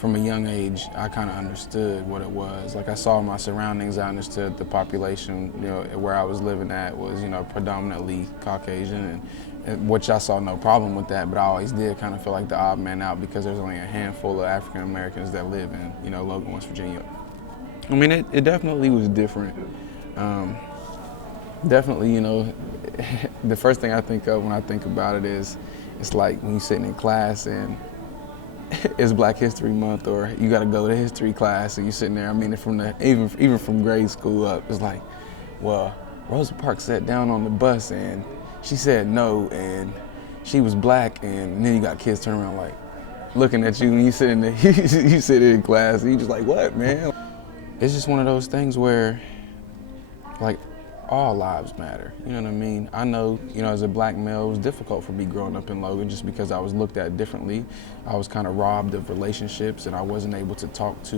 from a young age, I kind of understood what it was. Like I saw my surroundings, I understood the population, where I was living at was, predominantly Caucasian, and which I saw no problem with that, but I always did kind of feel like the odd man out because there's only a handful of African Americans that live in, Logan, West Virginia. I mean, it definitely was different. Definitely, the first thing I think of when I think about it is, it's like when you're sitting in class and it's Black History Month, or you got to go to history class, and you're sitting there. I mean, even from grade school up, it's like, well, Rosa Parks sat down on the bus and she said no, and she was black, and then you got kids turning around like looking at you, and you sit in the you sit in class, and you just like, what, man? It's just one of those things where, like, all lives matter, you know what I mean? I know, as a black male, it was difficult for me growing up in Logan just because I was looked at differently. I was kind of robbed of relationships, and I wasn't able to talk to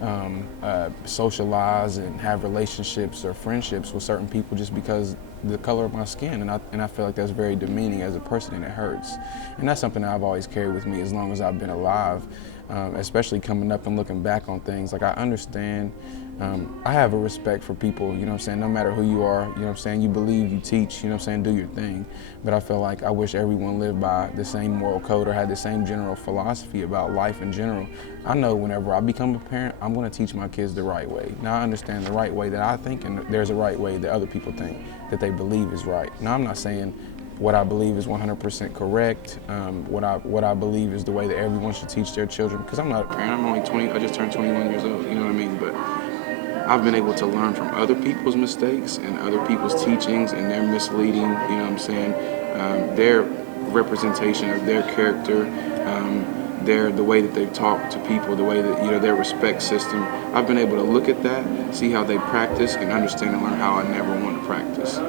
and socialize and have relationships or friendships with certain people just because the color of my skin, and I feel like that's very demeaning as a person, and it hurts. And that's something that I've always carried with me as long as I've been alive, especially coming up and looking back on things. Like, I understand, I have a respect for people, no matter who you are, you believe, you teach, do your thing. But I feel like I wish everyone lived by the same moral code or had the same general philosophy about life in general. I know whenever I become a parent, I'm going to teach my kids the right way. Now, I understand the right way that I think, and there's a right way that other people think that they believe is right. Now, I'm not saying what I believe is 100% correct, what I believe is the way that everyone should teach their children, because I'm not a parent. I'm only 20, I just turned 21 years old, you know what I mean? But I've been able to learn from other people's mistakes and other people's teachings and their misleading, their representation of their character, the way that they talk to people, the way that, their respect system. I've been able to look at that, see how they practice, and understand and learn how I never want to practice.